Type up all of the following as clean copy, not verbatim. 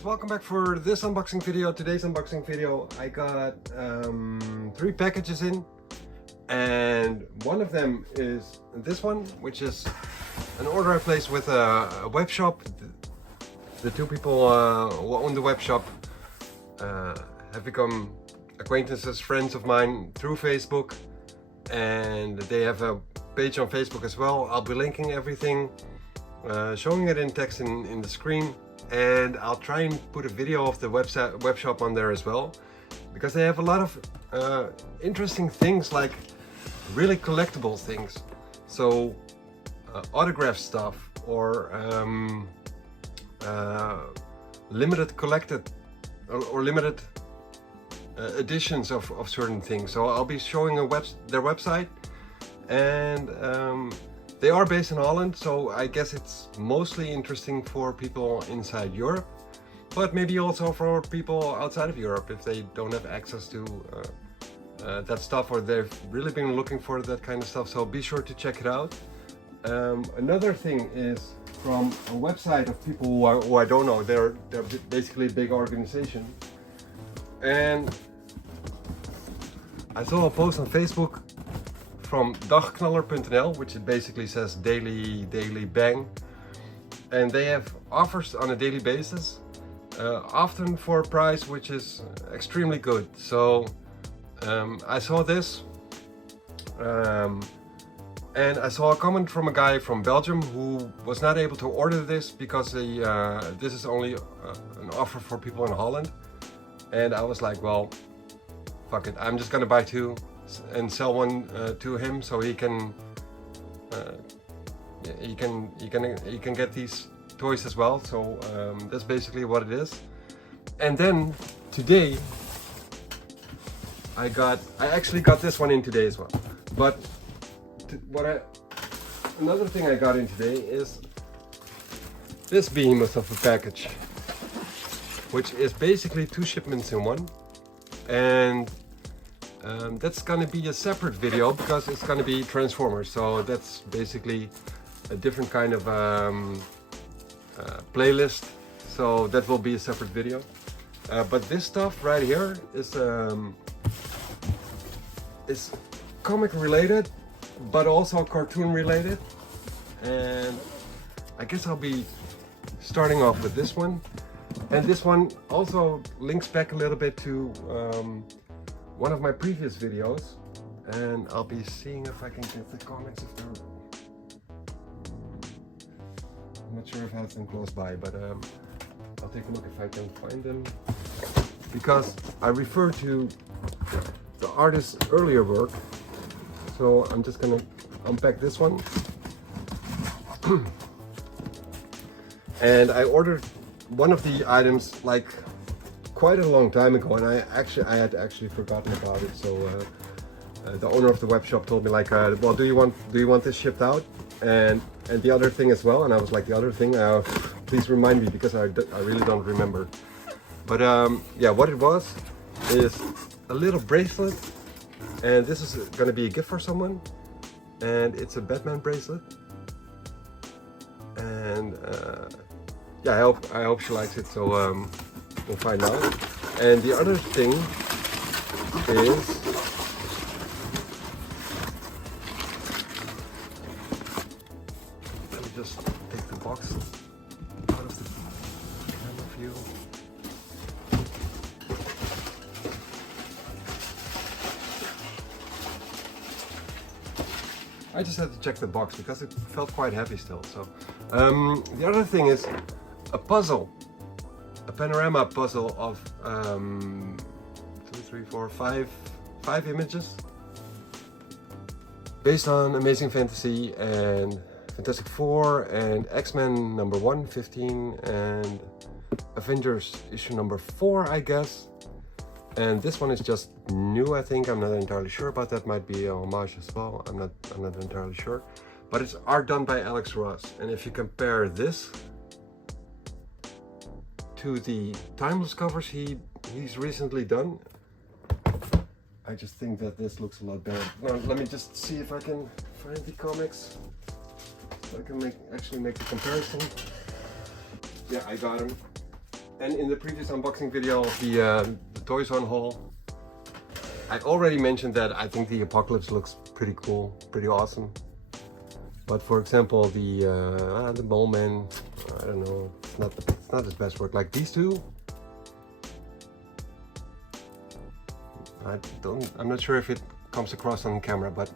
guys, welcome back for this unboxing video. Today's unboxing video, I got 3 packages in, and one of them is this one, which is an order I placed with a web shop. The 2 people who own the web shop have become acquaintances, friends of mine through Facebook, and they have a page on Facebook as well. I'll be linking everything, showing it in text in the screen, and I'll try and put a video of the web shop on there as well, because they have a lot of interesting things, like really collectible things. So autograph stuff, or limited collected or limited editions of certain things. So I'll be showing their website, and they are based in Holland, so I guess it's mostly interesting for people inside Europe, but maybe also for people outside of Europe if they don't have access to that stuff, or they've really been looking for that kind of stuff. So be sure to check it out. Another thing is from a website of people who I don't know. They're basically a big organization, and I saw a post on Facebook from dagknaller.nl, which it basically says daily bang, and they have offers on a daily basis, often for a price which is extremely good. So I saw this, and I saw a comment from a guy from Belgium who was not able to order this because this is only an offer for people in Holland, and I was like, well, fuck it, I'm just gonna buy 2 and sell one to him, so he can get these toys as well. So that's basically what it is. And then today I actually got this one in today as well. But another thing I got in today is this behemoth of a package, which is basically 2 shipments in one, and that's gonna be a separate video because it's gonna be Transformers. So that's basically a different kind of playlist. So that will be a separate video. But this stuff right here is comic related, but also cartoon related. And I guess I'll be starting off with this one. And this one also links back a little bit to one of my previous videos, and I'll be seeing if I can get the comics if they're... I'm not sure if I have them close by, but I'll take a look if I can find them, because I refer to the artist's earlier work. So I'm just gonna unpack this one. And I ordered one of the items like quite a long time ago, and I had actually forgotten about it. So the owner of the web shop told me, like, well, do you want this shipped out, and the other thing as well? And I was like, the other thing, please remind me, because I really don't remember. But yeah, what it was is a little bracelet, and this is gonna be a gift for someone, and it's a Batman bracelet. And yeah, I hope she likes it. So we'll find out. And the other thing is let me just take the box out of the camera view. I just had to check the box because it felt quite heavy still. So the other thing is a puzzle, a panorama puzzle of 5 images based on Amazing Fantasy and Fantastic Four and X-Men number 1, 15, and Avengers issue number 4, I guess. And this one is just new, I think. I'm not entirely sure about that. Might be a homage as well. I'm not entirely sure. But it's art done by Alex Ross. And if you compare this to the timeless covers he's recently done, I just think that this looks a lot better. Now, let me just see if I can find the comics so I can actually make the comparison. Yeah, I got them. And in the previous unboxing video of the Toy Zone haul, I already mentioned that I think the Apocalypse looks pretty cool, pretty awesome. But for example, the Mole Man, I don't know, it's not his best work. Like these two, I'm not sure if it comes across on camera, but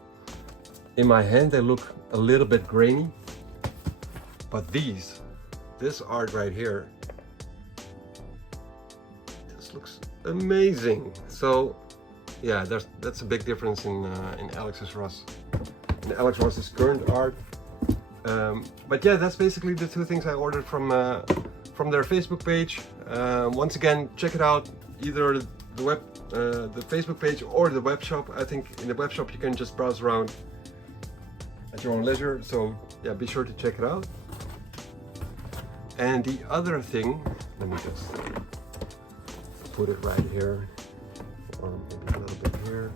in my hand they look a little bit grainy. But this art right here, this looks amazing. So yeah, that's a big difference in Alex Ross's current art. But yeah, that's basically the two things I ordered from their Facebook page. Once again, check it out, either the Facebook page or the web shop. I think in the web shop you can just browse around at your own leisure. So yeah, be sure to check it out. And the other thing, let me just put it right here, or maybe a little bit here.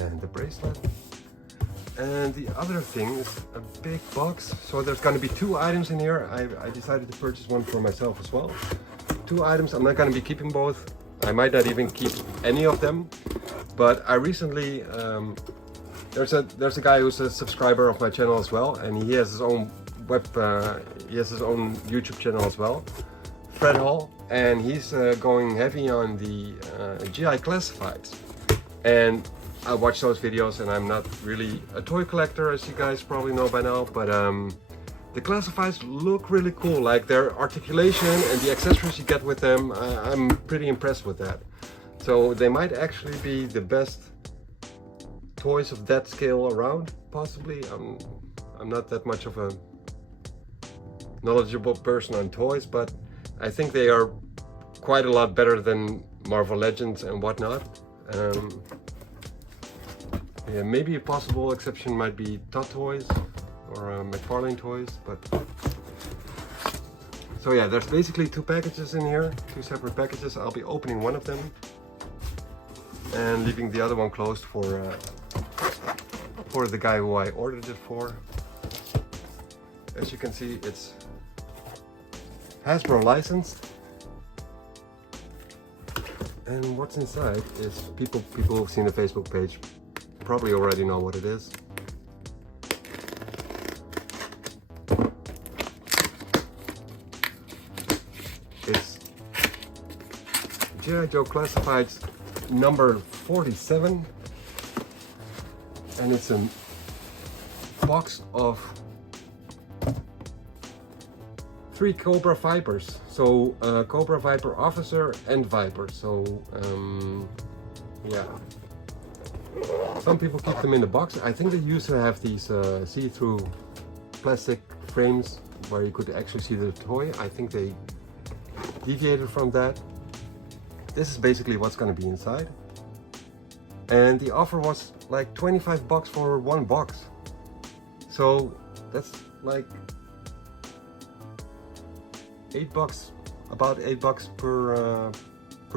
And the bracelet. And the other thing is a big box. So there's going to be 2 items in here. I decided to purchase one for myself as well. 2 items. I'm not going to be keeping both. I might not even keep any of them. But I recently there's a guy who's a subscriber of my channel as well, and he has his own YouTube channel as well, Fred Hall, and he's going heavy on the GI classifieds. And I watch those videos, and I'm not really a toy collector, as you guys probably know by now, but the classifieds look really cool. Like their articulation and the accessories you get with them, I'm pretty impressed with that. So they might actually be the best toys of that scale around, possibly. I'm not that much of a knowledgeable person on toys, but I think they are quite a lot better than Marvel Legends and whatnot. Yeah, maybe a possible exception might be Tot Toys or McFarlane Toys, but so yeah, there's basically 2 packages in here, 2 separate packages. I'll be opening one of them and leaving the other one closed for the guy who I ordered it for. As you can see, it's Hasbro licensed. And what's inside is people who've seen the Facebook page probably already know what it is. It's G.I. Joe Classifieds number 47, and it's a box of 3 Cobra Vipers. So Cobra Viper Officer and Viper. So yeah. Some people keep them in the box. I think they used to have these see-through plastic frames where you could actually see the toy. I think they deviated from that. This is basically what's going to be inside. And the offer was like 25 bucks for 1 box. So that's like 8 bucks, about 8 bucks per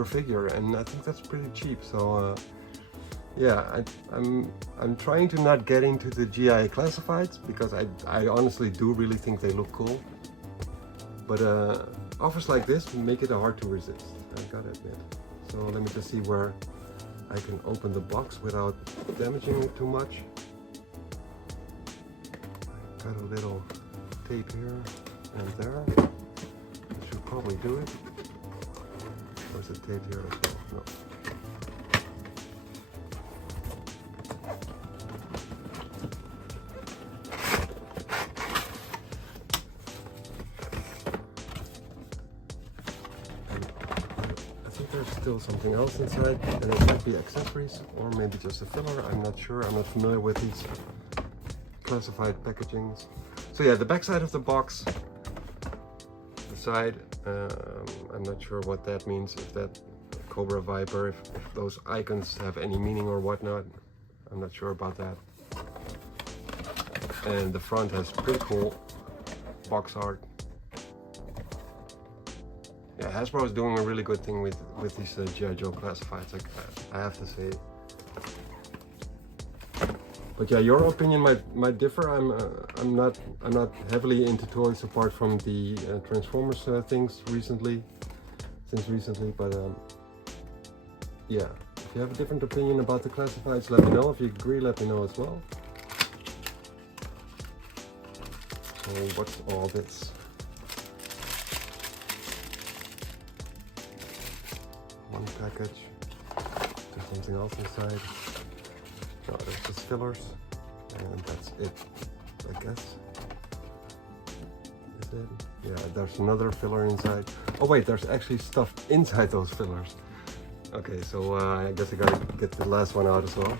figure, and I think that's pretty cheap. So yeah, I'm trying to not get into the GI classifieds because I honestly do really think they look cool. But offers like this make it hard to resist, I gotta admit. So let me just see where I can open the box without damaging it too much. Got a little tape here and there. I should probably do it. There's a tape here as well. No. There's still something else inside, and it might be accessories or maybe just a filler. I'm not sure. I'm not familiar with these classified packagings. So yeah, the back side of the box, the side, I'm not sure what that means, if that Cobra Viper, if those icons have any meaning or whatnot. I'm not sure about that. And the front has pretty cool box art. Yeah, Hasbro is doing a really good thing with these G.I. Joe classifieds, I have to say. But yeah, your opinion might differ. I'm not heavily into toys apart from the Transformers things since recently. But yeah, if you have a different opinion about the classifieds, let me know. If you agree, let me know as well. So what's all this? One package. There's something else inside. No, there's just fillers, and that's it, I guess. Is it? Yeah, there's another filler inside. Oh wait, there's actually stuff inside those fillers. Okay, so I guess I gotta get the last one out as well.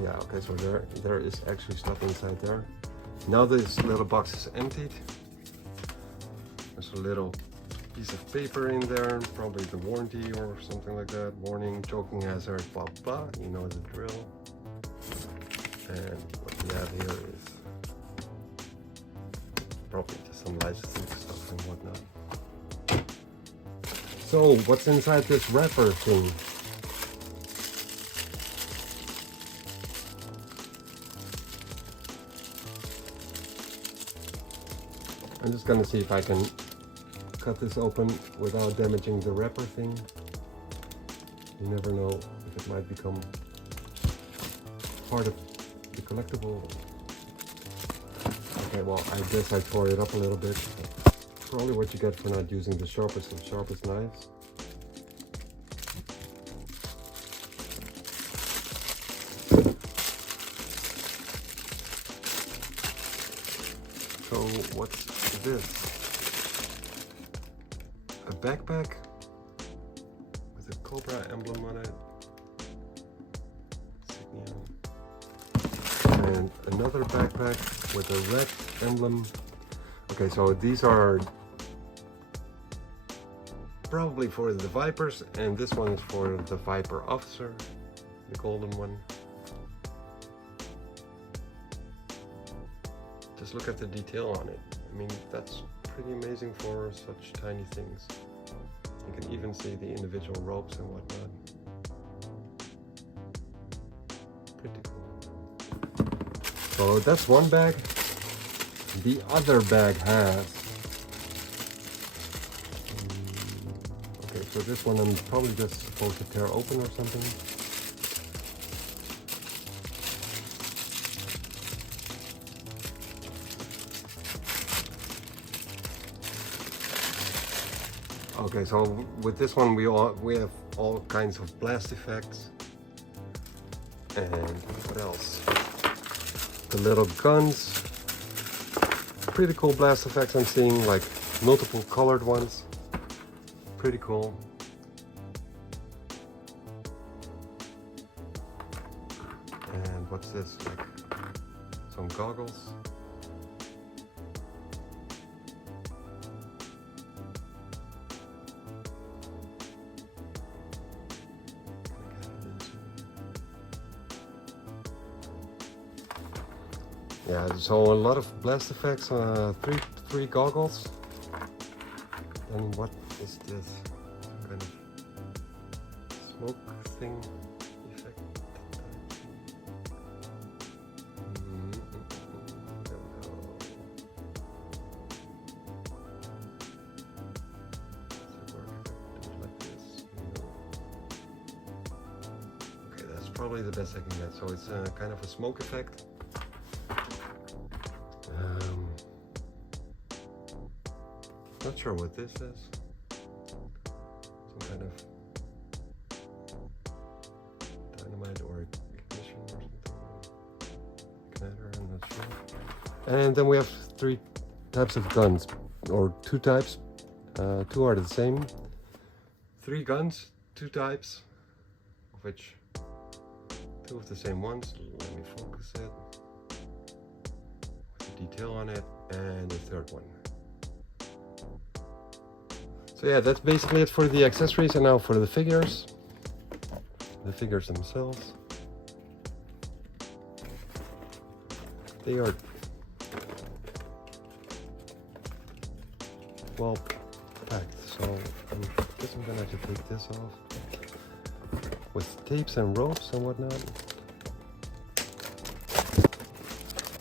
Yeah, okay, so there is actually stuff inside there. Now this little box is emptied. There's a little piece of paper in there, probably the warranty or something like that. Warning, choking hazard, blah blah, you know the drill. And what we have here is probably just some licensing stuff and whatnot. So what's inside this wrapper thing? I'm just gonna see if I can cut this open without damaging the wrapper thing. You never know if it might become part of the collectible. Okay, well, I guess I tore it up a little bit. Probably what you get for not using the sharpest of sharpest knives. So what's this? A backpack with a Cobra emblem on it. Insignia. And another backpack with a red emblem. Okay, so these are probably for the Vipers, and this one is for the Viper officer, the golden one. Just look at the detail on it. I mean, that's pretty amazing for such tiny things. You can even see the individual ropes and whatnot. Pretty cool. So that's one bag. The other bag has... Okay, so this one I'm probably just supposed to tear open or something. Okay, so with this one we have all kinds of blast effects. And what else? The little guns. Pretty cool blast effects I'm seeing, like multiple colored ones. Pretty cool. And what's this? Like some goggles. Yeah, so a lot of blast effects, three goggles. And what is this? Some kind of smoke thing effect? Okay, that's probably the best I can get. So it's kind of a smoke effect. Not sure what this is. Some kind of dynamite or ignition or something. Ignitor, I'm not sure. And then we have three types of guns, or two types. Two are the same. Three guns, two types, of which two of the same ones. Let me focus it. With the detail on it, and the third one. So yeah, that's basically it for the accessories, and now for the figures. The figures themselves. well packed. So I guess I'm gonna have to take this off with tapes and ropes and whatnot.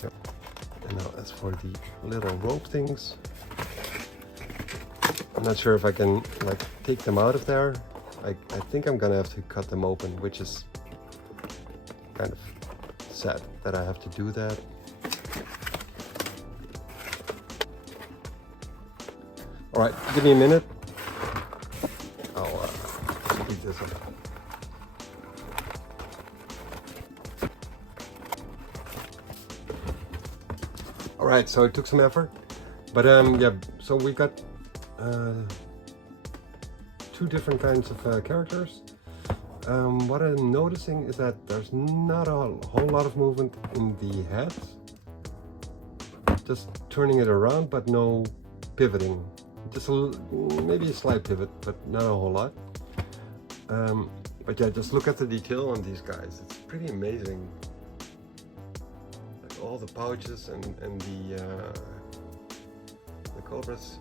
Yep. And now as for the little rope things, I'm not sure if I can like take them out of there. I think I'm gonna have to cut them open, which is kind of sad that I have to do that. All right, give me a minute. I'll speed this up. All right, so it took some effort, but yeah. So we got 2 different kinds of characters. What I'm noticing is that there's not a whole lot of movement in the head. Just turning it around, but no pivoting. Just maybe a slight pivot, but not a whole lot. But yeah, just look at the detail on these guys. It's pretty amazing. Like all the pouches and the Cobras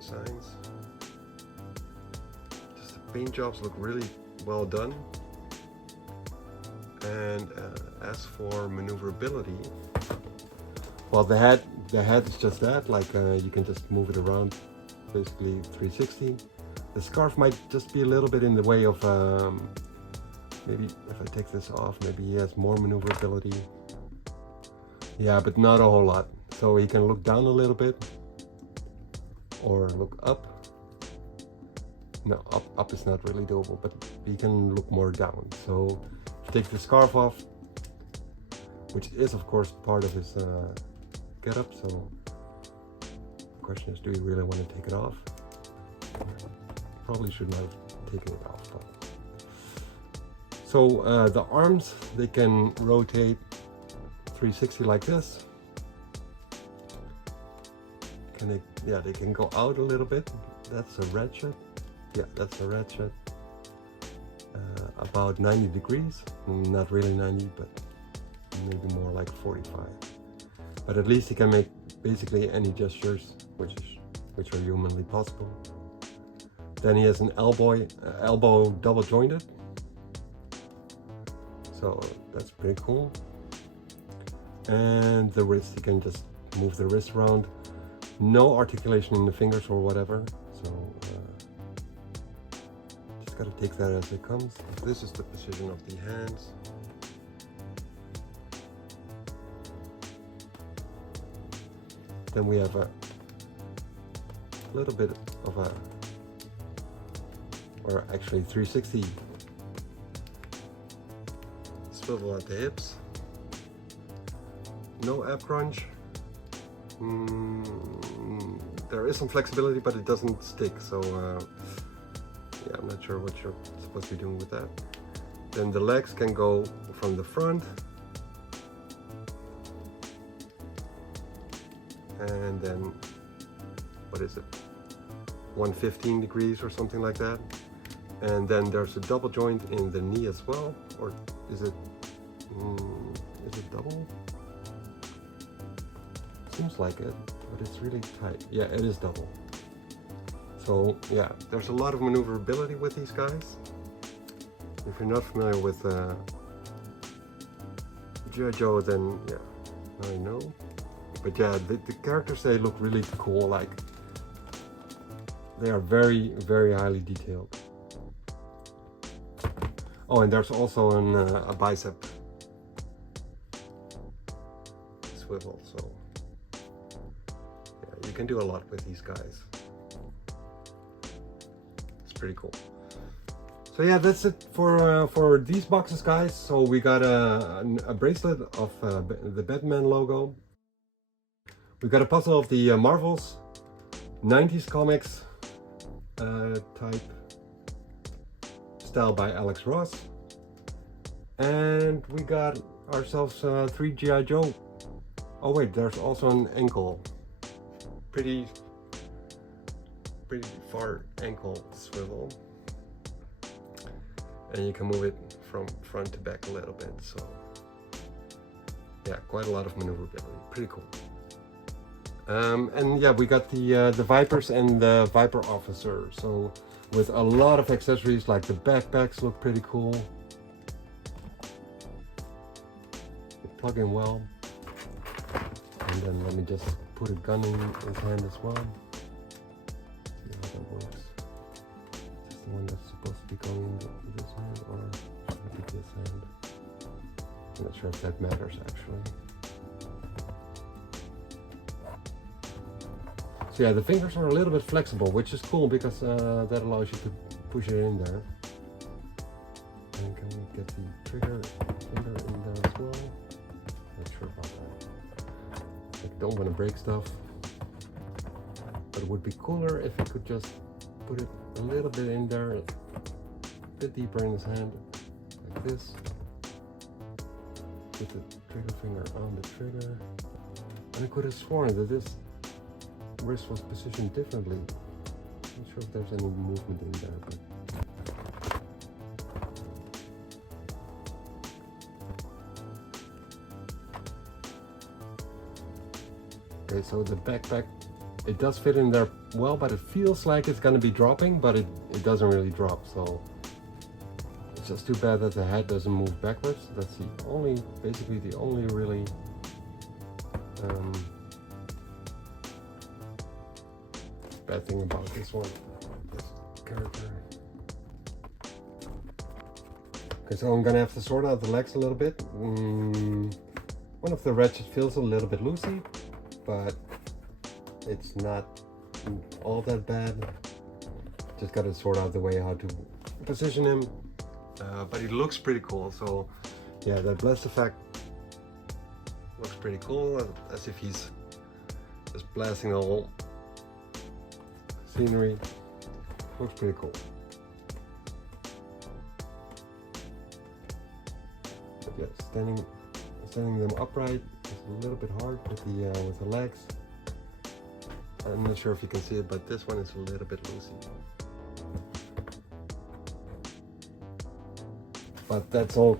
signs. Just the paint jobs look really well done. And as for maneuverability, well, the head is just that. Like you can just move it around, basically 360. The scarf might just be a little bit in the way of maybe if I take this off, maybe he has more maneuverability. Yeah, but not a whole lot. So he can look down a little bit or look up. No, up is not really doable, but he can look more down. So take the scarf off, which is of course part of his getup. So the question is, do you really want to take it off? Probably should not have taken it off. But. So the arms, they can rotate 360 like this. Yeah, they can go out a little bit. That's a ratchet. Yeah, that's a ratchet. About 90 degrees. Not really 90, but maybe more like 45. But at least he can make basically any gestures which are humanly possible. Then he has an elbow double jointed. So that's pretty cool. And the wrist, you can just move the wrist around. No articulation in the fingers or whatever. So just gotta take that as it comes. This is the position of the hands. Then we have a little bit of a, or actually 360 swivel at the hips. No ab crunch. There is some flexibility, but it doesn't stick. So yeah, I'm not sure what you're supposed to be doing with that. Then the legs can go from the front. And then, what is it? 115 degrees or something like that. And then there's a double joint in the knee as well. Or is it double? Seems like it, but it's really tight. Yeah, it is double. So yeah, there's a lot of maneuverability with these guys. If you're not familiar with G.I. Joe, then yeah, I know. But yeah, the characters, they look really cool. Like, they are very, very highly detailed. Oh, and there's also a bicep swivel, so yeah, you can do a lot with these guys. It's pretty cool. So yeah, that's it for these boxes, guys. So we got a bracelet of the Batman logo. We got a puzzle of the Marvels 90s comics type style by Alex Ross, and we got ourselves 3 G.I. Joe. Oh wait, there's also an ankle, pretty far ankle swivel, and you can move it from front to back a little bit. So yeah, quite a lot of maneuverability. Pretty cool. And yeah, we got the Vipers and the Viper Officer. So with a lot of accessories, like the backpacks look pretty cool. They plug in well. And then let me just put a gun in his hand as well. See how that works. Is this the one that's supposed to be going in this hand, or should it be this hand? I'm not sure if that matters actually. So yeah, the fingers are a little bit flexible, which is cool because that allows you to push it in there. And can we get the trigger finger in there as well? Not sure about that. I don't want to break stuff, but it would be cooler if you could just put it a little bit in there, a bit deeper in his hand, like this. Put the trigger finger on the trigger. And I could have sworn that this wrist was positioned differently. Not sure if there's any movement in there, but okay, so the backpack, it does fit in there well, but it feels like it's gonna be dropping, but it doesn't really drop, so it's just too bad that the head doesn't move backwards. That's basically the only really bad thing about this one, this character. Okay, so I'm gonna have to sort out the legs a little bit. One of the ratchets feels a little bit loosey, but it's not all that bad. Just gotta sort out the way how to position him. But he looks pretty cool, so yeah, that blast effect looks pretty cool, as if he's just blasting the whole scenery. Looks pretty cool. But yeah, standing them upright is a little bit hard with the legs. I'm not sure if you can see it, but this one is a little bit loosey. But that's all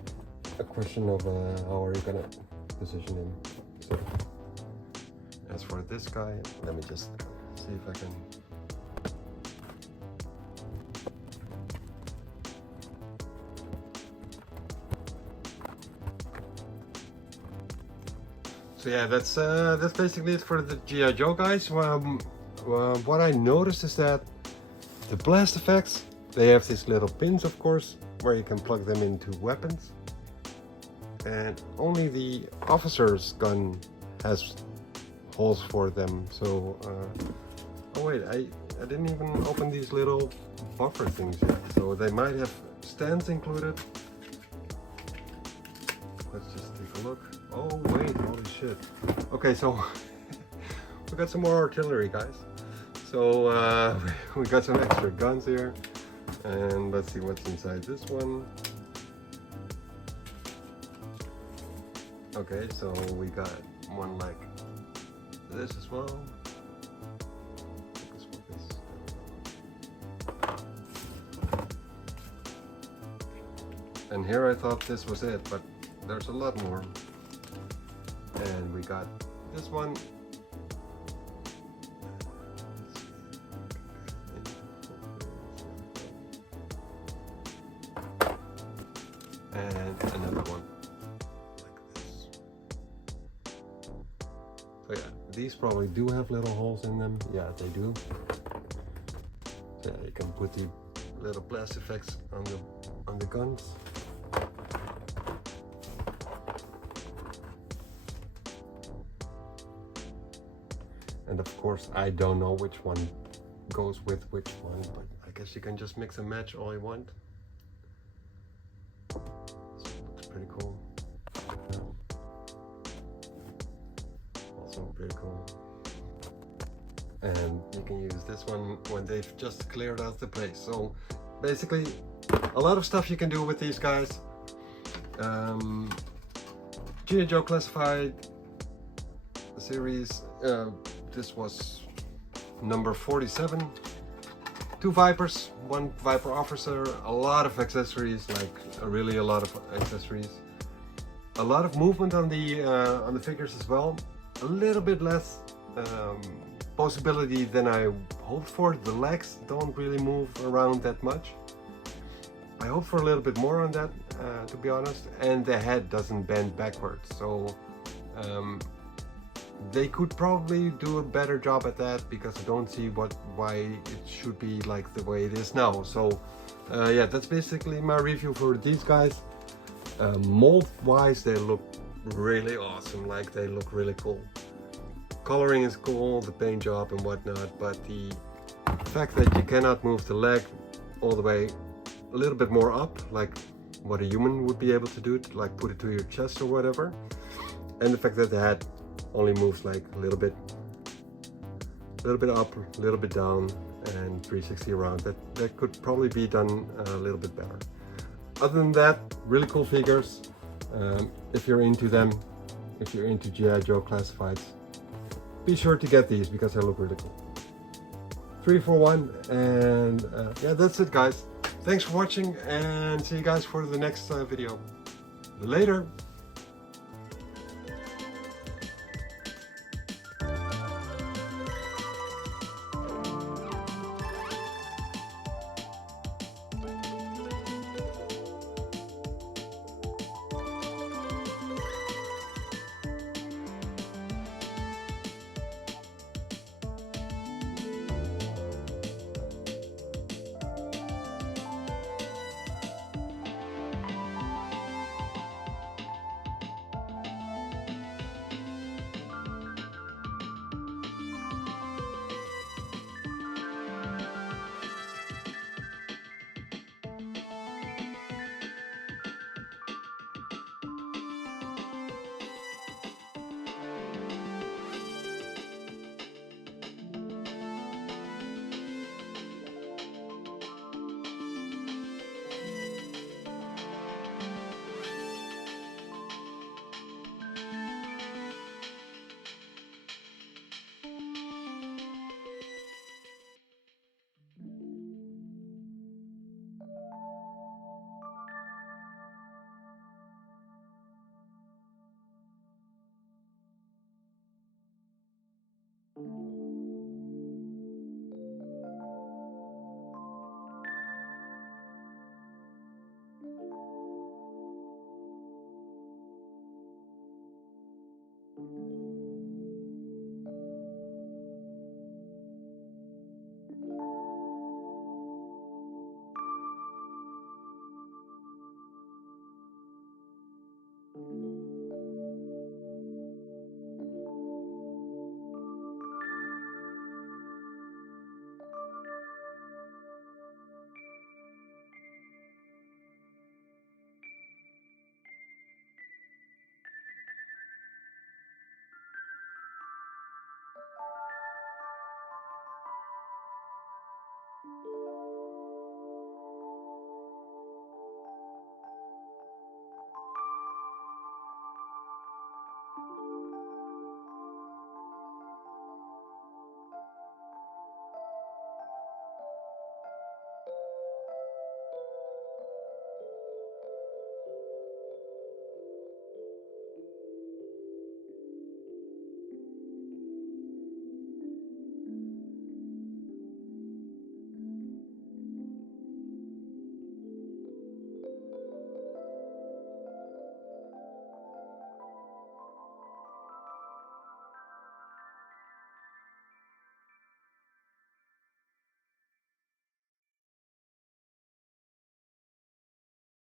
a question of how are you gonna position him. So as for this guy, let me just see if I can. So yeah, that's basically it for the G.I. Joe guys. What I noticed is that the blast effects, they have these little pins, of course, where you can plug them into weapons. And only the officer's gun has holes for them. So, oh wait, I didn't even open these little buffer things yet. So they might have stands included. Let's just take a look. Oh wait, holy shit. Okay, so we got some more artillery, guys. So we got some extra guns here. And let's see what's inside this one. Okay, so we got one like this as well. And here I thought this was it, but there's a lot more. And we got this one. And another one like this. So yeah, these probably do have little holes in them. Yeah, they do. So yeah, you can put the little blast effects on the guns. And of course, I don't know which one goes with which one, but I guess you can just mix and match all you want. This looks pretty cool. Also pretty cool. And you can use this one when they've just cleared out the place. So basically, a lot of stuff you can do with these guys. G.I. Joe Classified series. This was number 47. 2 Vipers, 1 Viper Officer, a lot of accessories, like really a lot of accessories. A lot of movement on the figures as well. A little bit less possibility than I hoped for. The legs don't really move around that much. I hope for a little bit more on that, to be honest, and the head doesn't bend backwards, so they could probably do a better job at that, because I don't see why it should be like the way it is now. So yeah, that's basically my review for these guys. Mold wise, they look really awesome, like they look really cool. Coloring is cool, the paint job and whatnot, but the fact that you cannot move the leg all the way a little bit more up, like what a human would be able to do, like put it to your chest or whatever, and the fact that the head only moves like a little bit up, a little bit down, and 360 around, that could probably be done a little bit better. Other than that, really cool figures. If you're into them, if you're into G.I. Joe classifieds, be sure to get these because they look really cool. 3 for 1, and yeah, that's it guys. Thanks for watching, and see you guys for the next video. Later!